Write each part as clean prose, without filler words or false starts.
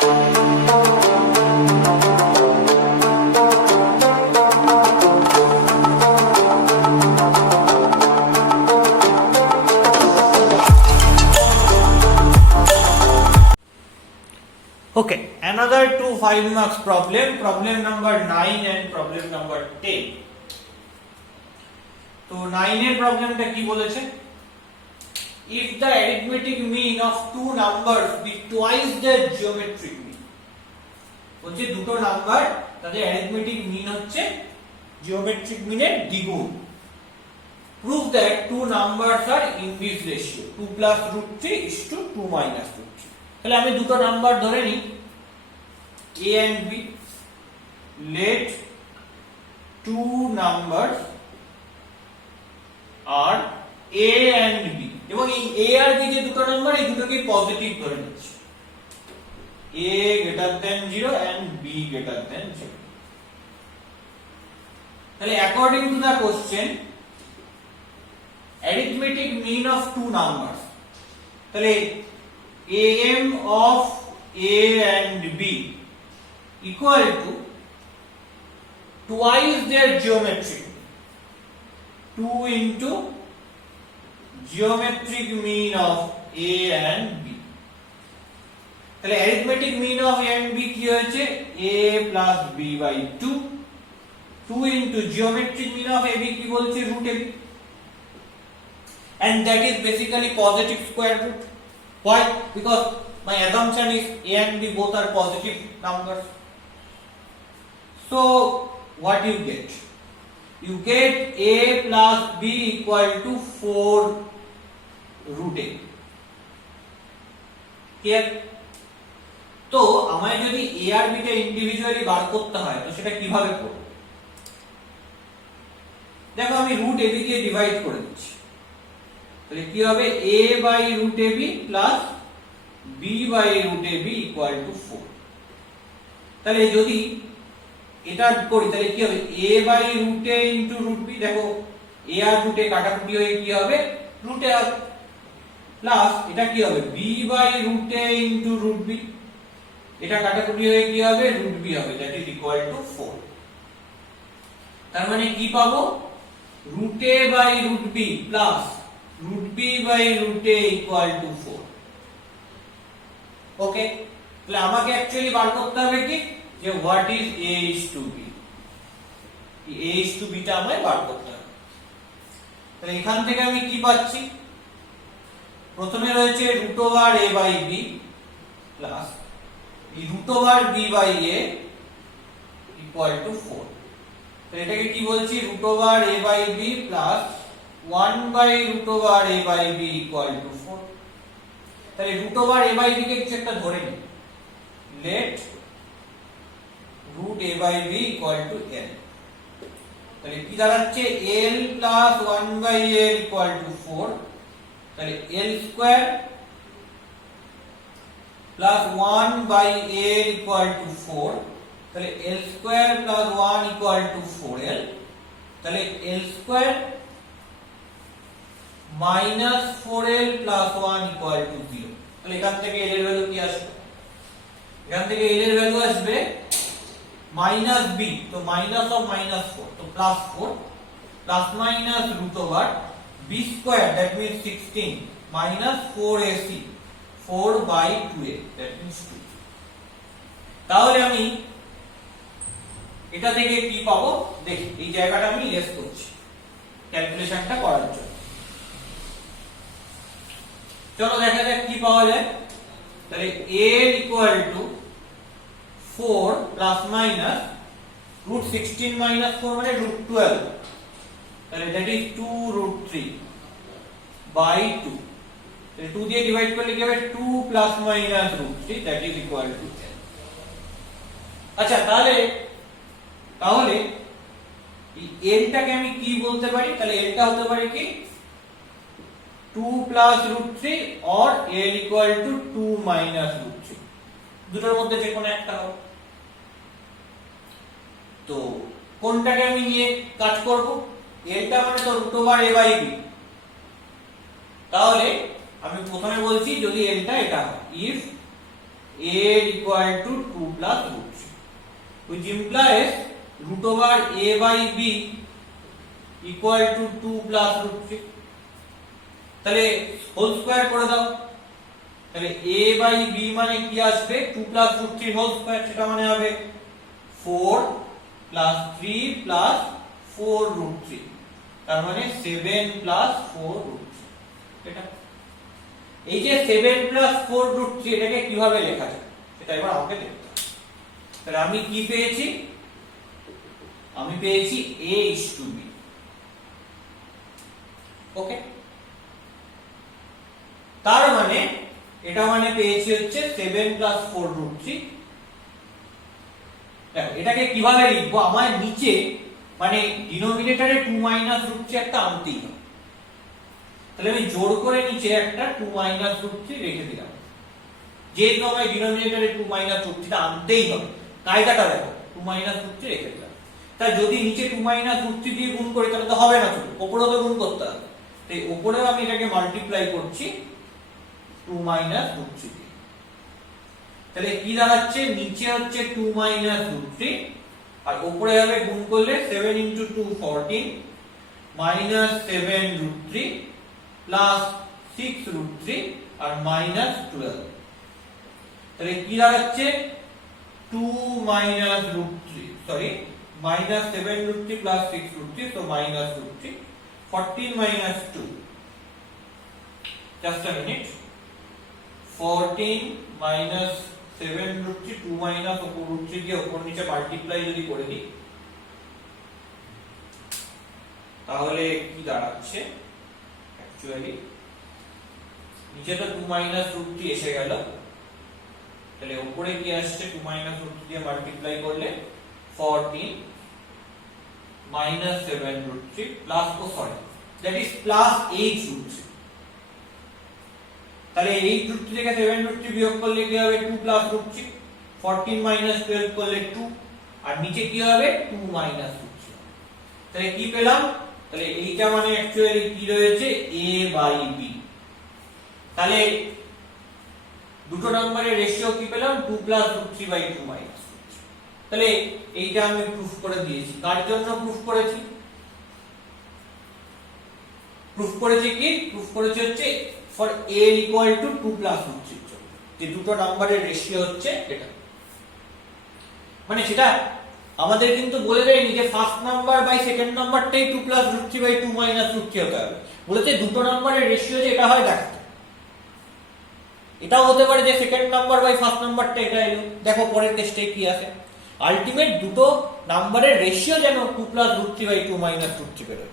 Okay, another two 5 marks problem number 9 and problem number 10. তো 9 এর প্রবলেমটা কি বলেছে? If the arithmetic mean of two numbers be twice their geometric mean. বলছে দুটো নাম্বার তাদের arithmetic mean হচ্ছে geometric mean এর দ্বিগুণ. Prove that two numbers are in this ratio. 2 plus root 3 is to 2 minus root 3. তাহলে আমি দুটো number ধরে নিই a and b. Let two numbers are a and b এবং এই a আর b যে দুটো নাম্বার এই দুটোকে পজিটিভ ধরে নিচ্ছি. a greater than 0 and b greater than 0. তাহলে according to the question arithmetic mean of two numbers. তাহলে am of a and b equal to twice their geometric. 2 into geometric mean of a and b. তাহলে arithmetic mean of a and b কি হয়েছে? a plus b by 2. 2 into geometric mean of ab কি বলছে? root ab. And that is basically positive square root. Why? Because my assumption is a and b both are positive numbers. So what you get? You get a plus b equal to 4 root a. Clear? তো আমায় যদি a R b টা individually বার করতে হয় তো সেটা কিভাবে করব? দেখো আমি root ab কে ডিভাইড করে দিচ্ছি. তাহলে কি হবে? a by root ab plus b by root ab equal to 4. তাহলে যদি এটা করি তাহলে কি হবে? a by root a into root b. দেখো a আর root a কাটাকুটি হয়ে কি হবে? root a হবে প্লাস এটা কি হবে? b by root a into root b. এটা কাটাকুটি হয়ে কি হবে? root b হবে. that is equal to 4. তার মানে কি পাবো? root a by root b plus root b by root a equal to 4. ওকে, তাহলে আমাকে অ্যাকচুয়ালি বার করতে হবে কি যে what is a is to b. a is to b টা আমায় বার করতে হবে. তাহলে এখান থেকে আমি কি পাচ্ছি? প্রথমে রয়েছে root over a by b plus root over b by a equal to 4. তো এটাকে কি বলছি? root over a by b plus 1 by root over a by b equal to 4. তাহলে root over a by b কে কিছু একটা ধরে নিই. let root a by b equal to l. তাহলে কি দাঁড়াচ্ছে? l plus 1 by l equal to 4. তাহলে l square plus 1 by l equal to 4. তাহলে l square plus 1 equal to 4l. তাহলে l square minus 4l plus 1 equal to 0. তাহলে এখান থেকে l এর ভ্যালু কি আসবে? এখান থেকে l এর ভ্যালু আসবে minus b. তো minus of minus 4 তো plus 4 plus minus root over b square that means 16 minus 4ac 4 by 2a that means 2. তাহলে আমি এটা থেকে কি পাবো দেখি. এই জায়গাটা আমি লেস করছি ক্যালকুলেশনটা করার জন্য. চলো দেখা যাক কি পাওয়া যায়. তাহলে a equal to 4 plus minus root 16 minus 4 মানে root 12. তাহলে that is 2 root 3 by 2. তাহলে 2 দিয়ে ডিভাইড করলে কি হবে? 2 plus minus root 3 that is equal to 10. আচ্ছা তাহলে এই l টাকে আমি কি বলতে পারি? তাহলে l টা হতে পারে কি 2 plus root 3 or l equal to 2 minus root 3. দুটোর মধ্যে যে কোনো একটা হবে. তো কোনটাকে আমি নিয়ে কাজ করব? l টা মানে তো root over a by b. তাহলে আমি প্রথমে বলছি যদি l টা এটা হয় if a equal to 2 plus root 3, which implies root over a by b equal to 2 plus root 3. তাহলে হোল স্কয়ার করে দাও, তাহলে a by b মানে কি আসবে 2 plus root 3 হোল স্কয়ার, সেটা মানে হবে 4 plus 3 plus 4 root 3, তার মানে 7 plus 4 root 3। এটা এই যে 7 plus 4 root 3 এটাকে কিভাবে লেখা যায় সেটা এবার আমাকে দেখতে হবে। তাহলে আমি কি পেয়েছি, আমি পেয়েছি a is to b। ওকে, তার মানে এটা মানে পেয়েছি হচ্ছে 7 plus 4 root 3। দেখো এটাকে কিভাবে লিখবো, আমার নিচে মানে ডিনোমিনেটরে 2 minus root 3 একটা আনতেই হবে, তাহলে আমি জোর করে নিচে একটা 2 minus root 3 রেখে দিলাম, যেহেতু আমার ডিনোমিনেটরে 2 minus root 3 আনতেই হবে, কায়দাটা দেখো 2 minus root 3 রেখে দিলাম। তাই যদি নিচে 2 minus root 3 দিয়ে গুণ করি তাহলে তো হবে না, শুধু উপরেও তো গুণ করতে হবে, তাই উপরেও আমি এটাকে মাল্টিপ্লাই করছি 2 minus root 3 দিয়ে। তাহলে কি দাঁড়াচ্ছে, নিচে হচ্ছে 2 minus root 3 আর উপরে হবে গুণ করলে 7 into 2 14 minus 7 root 3 plus 6 root 3 আর minus 12। তাহলে কি দাঁড়াচ্ছে 2 minus root 3 sorry minus 7 root 3 plus 6 root 3, so minus root 3, 14 minus 2, just a minute, 14 minus 7 root 3, 2 minus root 3 দিয়ে উপর নিচে মাল্টিপ্লাই যদি করে দিই তাহলে কি দাঁড়াচ্ছে, অ্যাকচুয়ালি নিচে তো 2 minus root 3 এসে গেল, তাহলে উপরে কি আসছে 2 minus root 3 দিয়ে মাল্টিপ্লাই করলে 14 minus 7 root 3 plus, oh sorry, that is plus 8 root 3। তাহলে 8 root 3 থেকে 7 root 3 বিয়োগ করলে কি হবে 2 plus root 3, 14 minus 12 করলে 2 আর নিচে কি হবে 2 minus root 3। তাহলে কি পেলাম, তাহলে এইটা মানে অ্যাকচুয়ালি কি রয়েছে a by b। তাহলে দুটো নম্বরের রেশিও কি পেলাম 2 plus root 3 by 2 minus root 3। তাহলে এইটা আমি প্রুফ করে দিয়েছি। কার জন্য প্রুফ করেছি, প্রুফ করেছি কি, প্রুফ করেছি হচ্ছে for a equal to 2 plus root 3 জন্য, যে দুটো নম্বরের রেশিও হচ্ছে এটা। মানে সেটা আমাদের কিন্তু বলে দেয়নি যে ফার্স্ট নাম্বার বাই সেকেন্ড নাম্বারটাই 2 plus root 3 by 2 minus root 3 হতে হবে, বলেছে দুটো নম্বরের রেশিও যে এটা হয় দেখাতে। এটাও হতে পারে যে সেকেন্ড নাম্বার বাই ফার্স্ট নাম্বারটা এটা এলো, দেখো পরের টেস্টে কি আসে, আলটিমেট দুটো নাম্বারের রেশিও যেন 2 plus root 3 by 2 minus root 3 বেরোয়।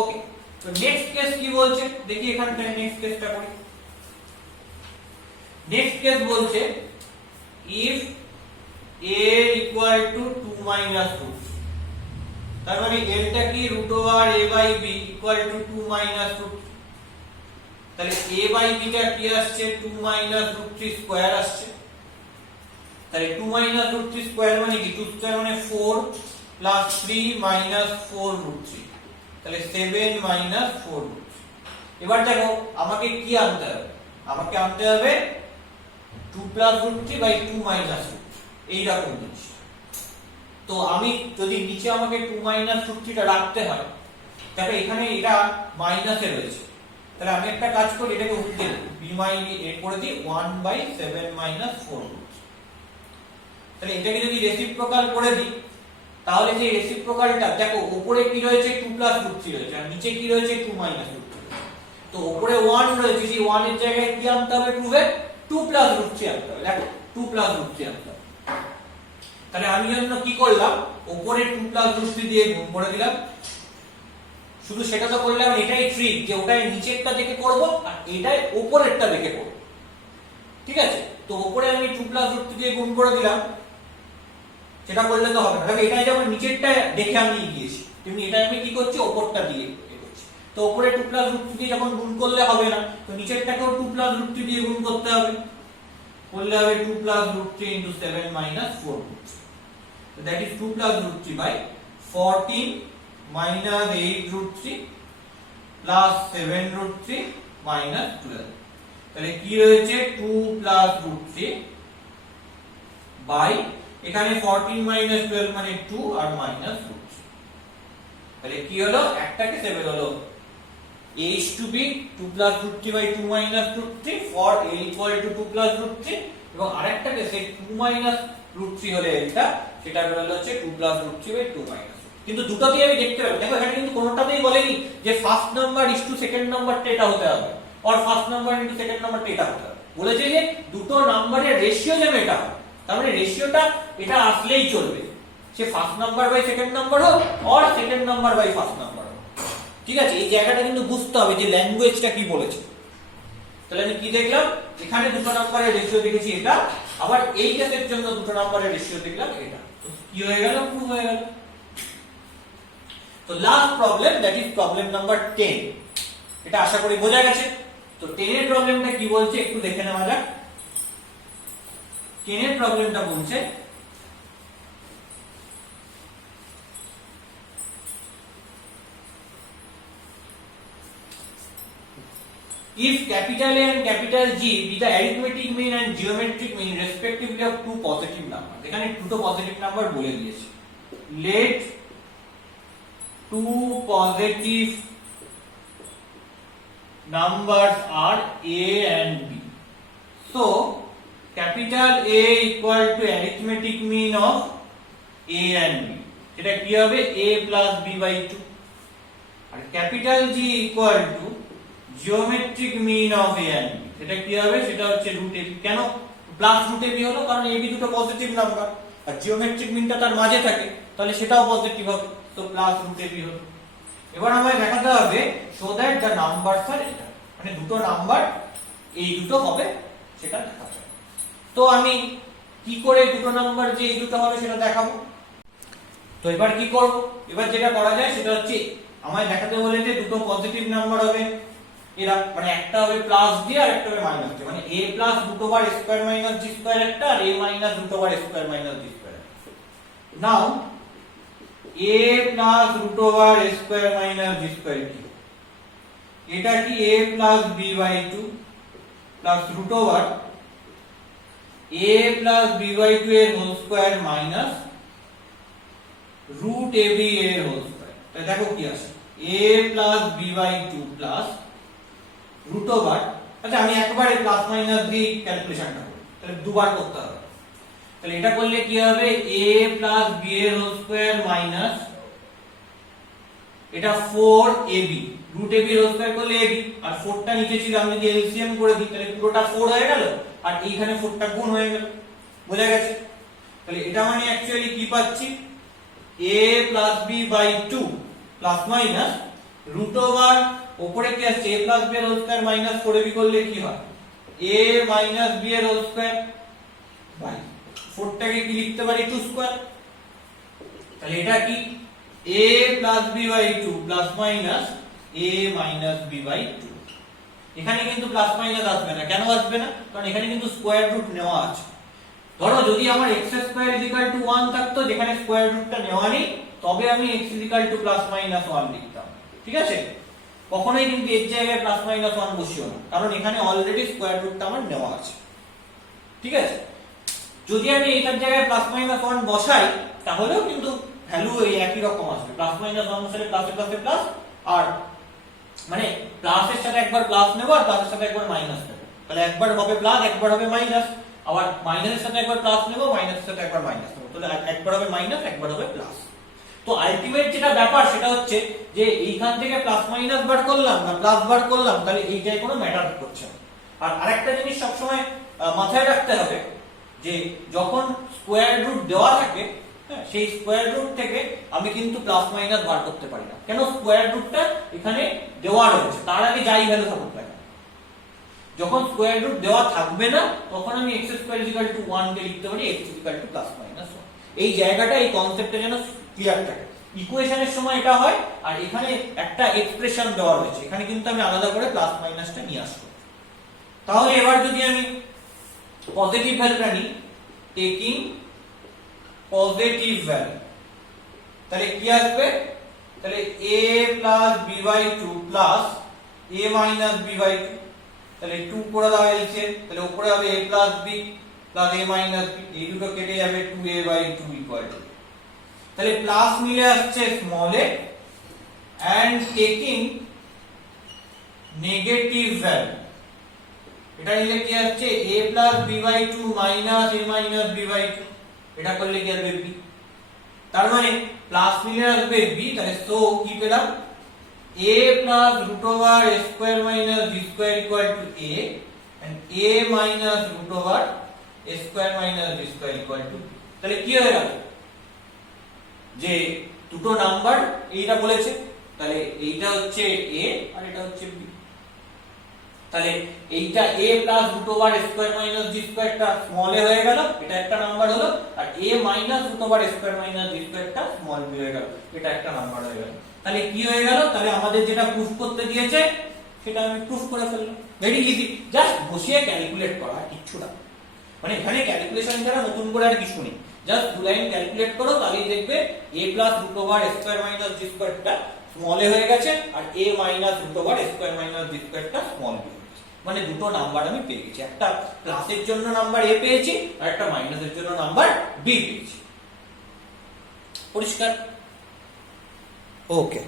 ওকে, তো নেক্সট কেস কি বলছে দেখি, এখানটায় নেক্সট কেসটা করি। নেক্সট কেস বলছে if a equal to 2 minus root 3, তার মানে এলটা কি root over a by b equal to 2 minus root 3। তাহলে a by b টা কি আসছে 2 minus root 3 স্কয়ার আসছে, তাহলে 2 minus root 3 স্কয়ার মানে কি 2 স্কয়ার মানে 4 plus 3 minus 4 root 3, তাহলে 7 minus 4 root 3। এবার দেখো আমাকে কি আনতে হবে, আমাকে আনতে হবে 2 plus root 3 by 2 minus root 3, এই রকম জিনিস। তো আমি যদি নিচে আমাকে 2 minus root 3 টা রাখতে হয়, তাহলে এখানে এটা মাইনাসে রয়েছে, তাহলে আমি একটা কাজ করি এটাকে উল্টে দেব, b মাইনাস এ করে দিই 1 by 7 minus 4 root 3। তাহলে এটাকে যদি রেসিপ্রোকাল করে দিই তাহলে যে রেসিপ্রোকালটা দেখো উপরে কি রয়েছে 2 plus root 3 রয়েছে আর নিচে কি রয়েছে 2 minus root 3, তো উপরে 1 রয়েছে, সেই 1 এর জায়গায় কি আনতে হবে প্রুফে 2 plus root 3 আনতে হবে, দেখো 2 plus root 3 আনতে হবে। তাহলে আমি জন্য কি করলাম, উপরে 2 plus root 3 দিয়ে গুণ করে দিলাম, শুধু সেটা তো করলাম, এটাই ট্রিক যে ওটাই নিচেরটা দেখে করব আর এটাই উপরেরটা দেখে করব, ঠিক আছে। তো উপরে আমি 2 plus root 3 দিয়ে গুণ করে দিলাম, সেটা করলে তো হবে না, দেখো এটাই যেমন নিচেরটা দেখে আমি গিয়েছি তেমনি এটা আমি কি করছি উপরটা দিয়ে করছি। তো উপরে 2 plus root 3 দিয়ে যখন গুণ করলে হবে না, তো নিচেরটাকেও 2 plus root 3 দিয়ে গুণ করতে হবে, করলে হবে 2 plus root 3 into 7 minus 4 root 3, so that is 2 plus root 3 by 14 minus 8 root 3 plus 7 root 3 minus 12। তাহলে কি রয়েছে 2 plus root 3 বাই এখানে 14 মাইনাস 12 মানে 2 আর মাইনাস √3। তাহলে কি হলো, একটা কেসে বের হলো a is to b 2 plus √3 by 2 minus √3 for a equal to 2 plus √3, এবং আরেকটা কেসে 2 minus √3 হলে এটা সেটা বের হলো হচ্ছে 2 plus √3 by 2 minus। কিন্তু দুটোতেই আমি দেখতে পাবো, দেখো এখানে কিন্তু কোনোটাতেই বলেনি যে first number is to second নাম্বারটা এটা হতে হবে আর ফার্স্ট নাম্বার ইনটু সেকেন্ড নাম্বারটা এটা হতে হবে, বলেছে যে দুটো নাম্বারের রেশিও যেন এটা হয়। তার মানে রেশিওটা এটা আসলেই চলবে, সে first number by second number হোক আর second number by first number হোক। ঠিক আছে, এই জায়গাটা কিন্তু বুঝতে হবে যে ল্যাঙ্গুয়েজটা কি বলেছে। তাহলে আমি কি দেখলাম, এখানে দুটো নাম্বারের রেশিও দেখেছি এটা, আবার এই কেসের জন্য দুটো নাম্বারের রেশিও দেখলাম এটা। তো কি হয়ে গেল, প্রুভ হয়ে গেল। তো last problem, that is problem number 10। এটা আশা করি বোঝা গেছে। তো 10 এর প্রবলেমটা কি বলছে একটু দেখে নেওয়া যাক। 10 এর প্রবলেমটা বলছে if capital A and capital G be the arithmetic mean and geometric mean respectively of two positive numbers, এখানে দুটো পজিটিভ নাম্বার বলে দিয়েছে, let two positive numbers are A and B, so capital A equal to arithmetic mean of A and B, এটা কি হবে A plus B by 2, আর capital G equal to geometric mean of A and B, এটা কি হবে, সেটা হচ্ছে √ab। কেন প্লাস √ab হলো, কারণ ab দুটো পজিটিভ নাম্বার আর জিওমেট্রিক মিনটা তার মাঝে থাকে, তাহলে সেটাও পজিটিভ হবে, তো প্লাস √ab হলো। এবার আমায় দেখাতে হবে সো দ্যাট দ্য নাম্বারস আর এটা, মানে দুটো নাম্বার এই দুটো হবে সেটা দেখাতে হবে। তো আমি কি করে দুটো নাম্বার যে এই দুটো হবে সেটা দেখাবো। তো এবার কি করব, এবার যেটা করা যায় সেটা হচ্ছে আমায় দেখাতে বলে যে দুটো পজিটিভ নাম্বার হবে এরা, মানে একটা হবে প্লাস দিয়ে আর একটা হবে মাইনাস দিয়ে, মানে a plus √2 square minus g square একটা আর a minus √2 square minus g square. Now a plus √2 square minus g square কি, এটা কি a plus b by 2 plus √2 a plus b by 2 এর হোল স্কয়ার মাইনাস √ab এর whole square. তাহলে দেখো কি আসে, a plus b by 2 plus √2। আচ্ছা আমি একবারে প্লাস মাইনাস দিয়ে ক্যালকুলেশনটা করি, তাহলে দুবার করতে হবে। তাহলে এটা করলে কি হবে, a প্লাস b এর হোল স্কয়ার মাইনাস এটা 4ab, √ab এর হোল স্কয়ার করলে ab, আর 4টা নিচে ছিল আমি যদি এলসিএম করে দিই তাহলে পুরোটা 4 হয়ে গেল আর এইখানে 4টা গুণ হয়ে গেল, বোঝা গেছে। তাহলে এটা মানে অ্যাকচুয়ালি কি পাচ্ছি, a plus b by 2 plus minus √2 উপরে কি আসছে a প্লাস b এর হোল স্কয়ার মাইনাস 4ab করলে কি হয় a মাইনাস b এর হোল স্কয়ার বাই 4টাকে কি লিখতে পারি 2 স্কয়ার। তাহলে এটা কি a plus b by 2 plus minus a minus b by 2। এখানে কিন্তু প্লাস মাইনাস আসবে না, কেন আসবে না, কারণ এখানে কিন্তু স্কয়ার রুট নেওয়া আছে। ধরো যদি আমার x স্কয়ার 1 থাকতো, যেখানে স্কয়ার রুটটা নেওয়া নেই, তবে আমি x প্লাস মাইনাস 1 লিখতাম, ঠিক আছে। কখনোই কিন্তু এর জায়গায় প্লাস মাইনাস 1 বসিও না, কারণ এখানে অলরেডি স্কয়ার রুটটা আমার নেওয়া আছে, ঠিক আছে। যদি আমি এটার জায়গায় প্লাস মাইনাস 1 বসাই তাহলেও কিন্তু ভ্যালু এই একই রকম আসবে, প্লাস মাইনাস 1 বসালে প্লাসে প্লাসে প্লাস, আর মানে প্লাসের সাথে একবার প্লাস নেব আর প্লাসের সাথে একবার মাইনাস নেব, তাহলে একবার হবে প্লাস একবার হবে মাইনাস, আবার মাইনাসের সাথে একবার প্লাস নেব মাইনাসের সাথে একবার মাইনাস নেব, তাহলে একবার হবে মাইনাস একবার হবে প্লাস। তো আলটিমেট যেটা ব্যাপার সেটা হচ্ছে যে এইখান থেকে প্লাস মাইনাস বার করলাম না প্লাস বার করলাম, তাহলে এইটাই কোনো ম্যাটার করছে না। আর আরেকটা জিনিস সবসময় মাথায় রাখতে হবে যে যখন স্কয়ার রুট দেওয়া থাকে, হ্যাঁ, সেই স্কয়ার রুট থেকে আমি কিন্তু প্লাস মাইনাস বার করতে পারি না, কেন স্কয়ার রুটটা এখানে দেওয়া রয়েছে, তার আগে যাই ভ্যালু থাকুক না, যখন স্কয়ার রুট দেওয়া থাকবে না তখন আমি x স্কয়ার 1 কে লিখতে পারি x প্লাস মাইনাস 1। এই জায়গাটা এই কনসেপ্টটা যেন ক্লিয়ার থাকে। ইকুয়েশনের সময় এটা হয়, আর এখানে একটা এক্সপ্রেশন দেওয়া রয়েছে, এখানে কিন্তু আমি আলাদা করে প্লাস মাইনাসটা নিয়ে আসবো। তাহলে এবার যদি আমি পজিটিভ ভ্যালুটা নিই, টেকিং পজিটিভ ভ্যালু, তাহলে কি আসবে, তাহলে a plus b by 2 plus a minus b by 2, তাহলে 2 করে দাও এলসিএম, তাহলে উপরে হবে a plus b plus a minus b, এই দুটো কেটে যাবে 2a/2 ইকুয়াল টু, তাহলে প্লাস মিলে আসছে small a and taking negative value, এটা নিলে কি আসছে a plus b/2 minus a minus b/2, এটা করলে কি আসবে b, তার মানে প্লাস মিলে আসবে b, তাহলে সো কি পেলাম a plus root over a square minus b square equal to a and a minus root over a square minus b square equal to b। তাহলে কি হয়ে গেল যে দুটো নাম্বার এইটা বলেছে, তাহলে এইটা হচ্ছে a আর এটা হচ্ছে b, তাহলে এইটা a plus root over a square minus b স্কয়ারটা স্মল a হয়ে গেল, এটা একটা নাম্বার হলো, আর a minus root over a square minus b স্কয়ারটা স্মল b হয়ে গেল, এটা একটা নাম্বার হয়ে গেল। তাহলে কি হয়ে গেল, তাহলে আমাদের যেটা প্রুফ করতে দিয়েছে সেটা আমি প্রুফ করে ফেললাম, ভেরি ইজি, জাস্ট বসিয়ে ক্যালকুলেট করা, কিচ্ছু না, মানে এখানে ক্যালকুলেশন ছাড়া নতুন করে আর কিছু নেই, জাস্ট দু লাইন ক্যালকুলেট করো, তাহলেই দেখবে a plus root over a square minus b স্কয়ারটা স্মল a হয়ে গেছে আর a minus root over a square minus b স্কয়ারটা স্মল b, মানে দুটো নাম্বার আমি পেয়ে গেছি, একটা প্লাসের জন্য নাম্বার a পেয়েছি আর একটা মাইনাসের জন্য নাম্বার b পেয়েছি। পরিষ্কার? ওকে।